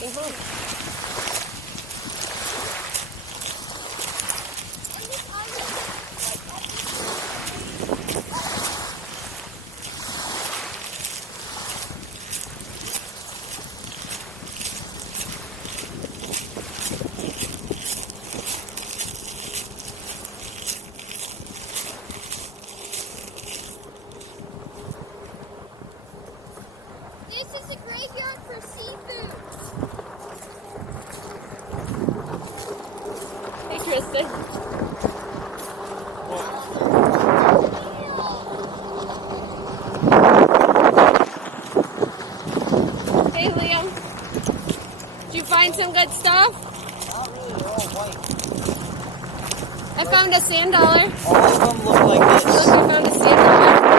heading home. This is a graveyard for seafood. Hey, Tristan. Hey, Liam. Did you find some good stuff? Not really, they're all white. I found a sand dollar. All of them look like this. Look, I found a sand dollar.